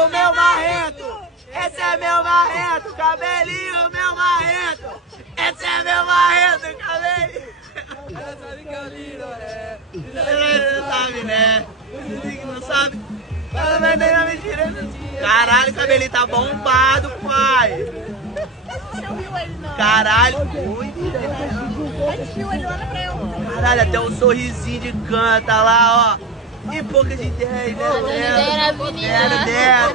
Cabelinho, meu marrento. Esse é meu marrento. Cabelinho, meu marrento. Esse é meu marrento, cabelinho. Ela sabe que é lindo, né? Ela não sabe, né? Não sabe. Ela não é nem uma mentira. Caralho, o cabelinho tá bombado, pai. Você não viu ele, não? Caralho. A gente viu ele, olha pra eu. Caralho, até um sorrisinho de canta lá, ó. E poucas ideias, né? Poucas ideias, menina. Zero ideia.